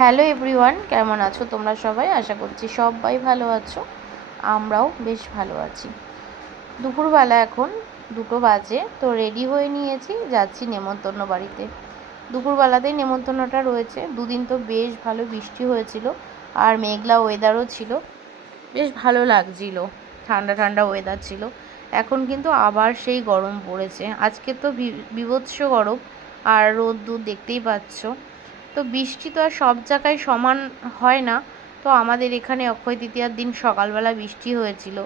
Hello everyone, কেমন আছো তোমরা সবাই? আশা করছি সবাই ভালো আছো। আমরাও বেশ ভালো আছি। দুপুরবেলা এখন 2টো বাজে, তো রেডি হয়ে নিয়েছি, যাচ্ছি নেমন্তন্ন বাড়িতে। দুপুরবেলাতেই নেমন্তন্নটা রয়েছে। দুদিন তো বেশ ভালো বৃষ্টি হয়েছিল আর মেঘলা ওয়েদারও ছিল, বেশ ভালো লাগছিল, ঠান্ডা ঠান্ডা ওয়েদার ছিল। এখন কিন্তু আবার সেই গরম পড়েছে। আজকে তো বীভৎস গরম, আর রোদ্দুর দেখতেই পাচ্ছ। তো বৃষ্টি তো আর সব জায়গায় সমান হয় না। তো আমাদের এখানে অক্ষয় তৃতীয়ার দিন সকালবেলা বৃষ্টি হয়েছিল,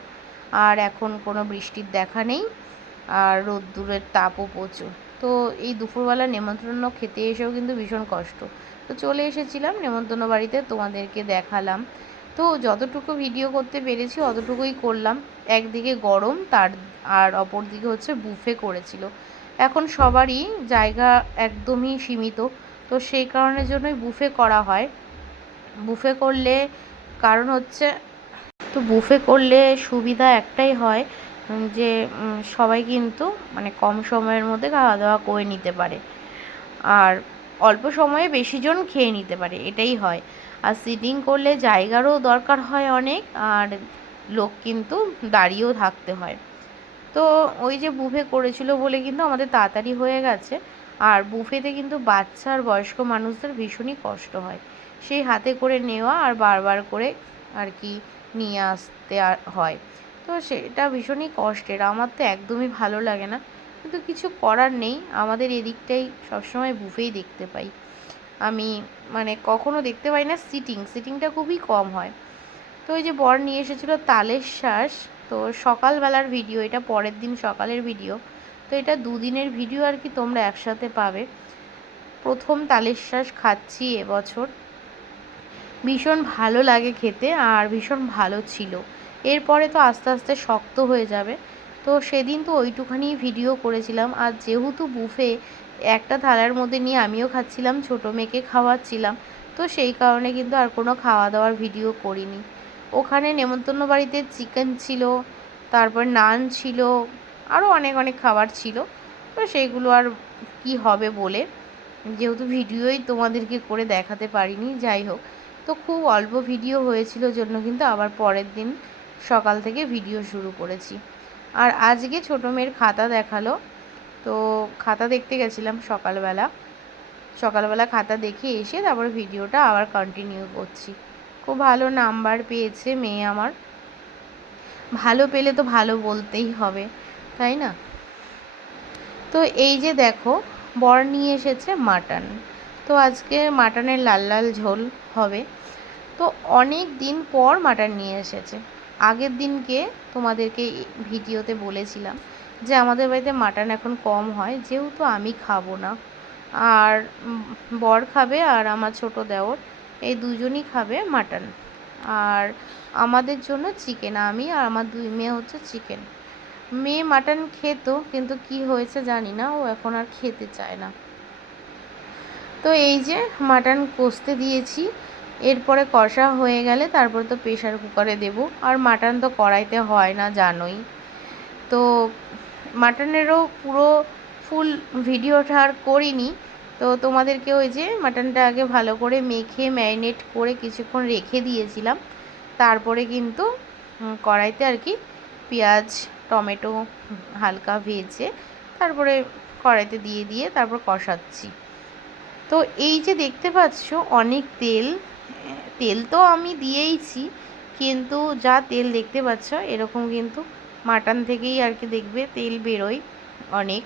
আর এখন কোনো বৃষ্টির দেখা নেই, আর রোদ্দুরের তাপও প্রচুর। তো এই দুপুরবেলা নেমন্তন্ন খেতে এসেও কিন্তু ভীষণ কষ্ট। তো চলে এসেছিলাম নেমন্তন্ন বাড়িতে, তোমাদেরকে দেখালাম। তো যতটুকু ভিডিও করতে পেরেছি অতটুকুই করলাম। একদিকে গরম, আর অপর দিকে হচ্ছে বুফে করেছিল। এখন সবারই জায়গা একদমই সীমিত, তো সেই কারণের জন্যই বুফে করা হয়। বুফে করলে কারণ হচ্ছে, তো বুফে করলে সুবিধা একটাই হয়, যে সবাই কিন্তু মানে কম সময়ের মধ্যে খাওয়া দাওয়া করে নিতে পারে, আর অল্প সময়ে বেশি জন খেয়ে নিতে পারে, এটাই হয়। আর সিটিং করলে জায়গারও দরকার হয় অনেক, আর লোক কিন্তু দাঁড়িয়েও থাকতে হয়। তো ওই যে বুফে করেছিল বলে কিন্তু আমাদের তাড়াতাড়ি হয়ে গেছে। আর বুফেতে কিন্তু বাচ্চা আর বয়স্ক মানুষদের ভীষণই কষ্ট হয়, সেই হাতে করে নেওয়া আর বারবার করে আর কি নিয়ে আসতে হয়। তো সেটা ভীষণই কষ্টের, আমার তো একদমই ভালো লাগে না, কিন্তু কিছু করার নেই। আমাদের এদিকটাই সবসময় বুফেই দেখতে পাই আমি, মানে কখনো দেখতে পাই না সিটিংটা খুবই কম হয়। তো ওই যে বর নিয়ে এসেছিলো তালের শ্বাস। তো সকালবেলার ভিডিও, এটা পরের দিন সকালের ভিডিও। তো এটা দুদিনের ভিডিও আর কি, তোমরা একসাথে পাবে। প্রথম তালের শ্বাস খাচ্ছি এবছর, ভীষণ ভালো লাগে খেতে, আর ভীষণ ভালো ছিল। এরপরে তো আস্তে আস্তে শক্ত হয়ে যাবে। তো সেদিন তো ওইটুখানি ভিডিও করেছিলাম। আর যেহেতু বুফে, একটা থালার মধ্যে নিয়ে আমিও খাচ্ছিলাম, ছোটো মেয়েকে খাওয়াচ্ছিলাম, তো সেই কারণে কিন্তু আর কোনো খাওয়া দাওয়ার ভিডিও করিনি। ওখানে নেমন্তন্ন বাড়িতে চিকেন ছিল, তারপর নান ছিল, আরও অনেক অনেক খাবার ছিল। তো সেইগুলো আর কি হবে বলে, যেহেতু ভিডিওই তোমাদেরকে করে দেখাতে পারিনি, যাই হোক। তো খুব অল্প ভিডিও হয়েছিল জন্য কিন্তু আবার পরের দিন সকাল থেকে ভিডিও শুরু করেছি। আর আজকে ছোটো মেয়ের খাতা দেখালো, তো খাতা দেখতে গেছিলাম সকালবেলা খাতা দেখে এসে তারপর ভিডিওটা আবার কন্টিনিউ করছি। খুব ভালো নাম্বার পেয়েছে মেয়ে আমার। ভালো পেলে তো ভালো বলতেই হবে, তাই না? তো এই যে দেখো, বর নিয়ে এসেছে মাটন। তো আজকে মাটনের লাল লাল ঝোল হবে। তো অনেক দিন পর মাটন নিয়ে এসেছে। আগের দিনকে তোমাদেরকে ভিডিওতে বলেছিলাম যে আমাদের বাড়িতে মাটন এখন কম হয়, যেহেতু আমি খাবো না, আর বর খাবে, আর আমার ছোট দেওর, এই দুজনই খাবে মাটন। আর আমাদের জন্য চিকেন, আমি আর আমার 2 মেয়ে হচ্ছে চিকেন। মেয়ে মাটন খেত, কিন্তু কি হয়েছে জানি না, ও এখন আর খেতে চায় না। তো এই যে মাটন কষতে দিয়েছি, এরপরে কষা হয়ে গেলে তারপর তো প্রেশার কুকারে দেব। আর মাটন তো কড়াইতে হয় না, জানোই। তো মাটনেরও পুরো ফুল ভিডিওটা আর করিনি। তো তোমাদেরকে ওই যে মাটনটা আগে ভালো করে মেখে ম্যারিনেট করে কিছুক্ষণ রেখে দিয়েছিলাম। তারপরে কিন্তু কড়াইতে আর কি পেঁয়াজ টমেটো হালকা ভেজে তারপরে কড়াইতে দিয়ে তারপর কষাচ্ছি। তো এই যে দেখতে পাচ্ছ অনেক তেল, তেল তো আমি দিয়েইছি, কিন্তু যা তেল দেখতে পাচ্ছ এরকম কিন্তু মাটন থেকেই আর কি দেখবে তেল বেরোয় অনেক।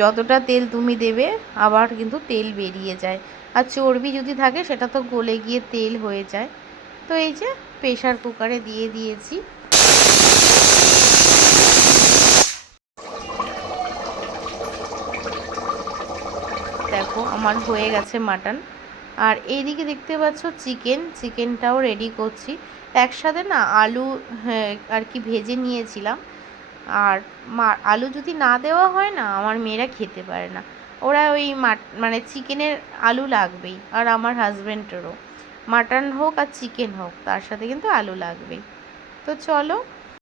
যতটা তেল তুমি দেবে আবার কিন্তু তেল বেরিয়ে যায়, আর চর্বি যদি থাকে সেটা তো গলে গিয়ে তেল হয়ে যায়। তো এই যে প্রেশার কুকারে দিয়ে দিয়েছি। দেখো আমার হয়ে গেছে মাটন। আর এইদিকে দেখতে পাচ্ছ চিকেনটাও রেডি করছি। একসাথে না আলু, হ্যাঁ, আর কি ভেজে নিয়েছিলাম। আর আলু যদি না দেওয়া হয় না, আমার মেয়েরা খেতে পারে না। ওরা ওই মানে চিকেনের আলু লাগবেই, আর আমার হাজব্যান্ডেরও। মাটন হোক আর চিকেন হোক, তার সাথে কিন্তু আলু লাগবেই। তো চলো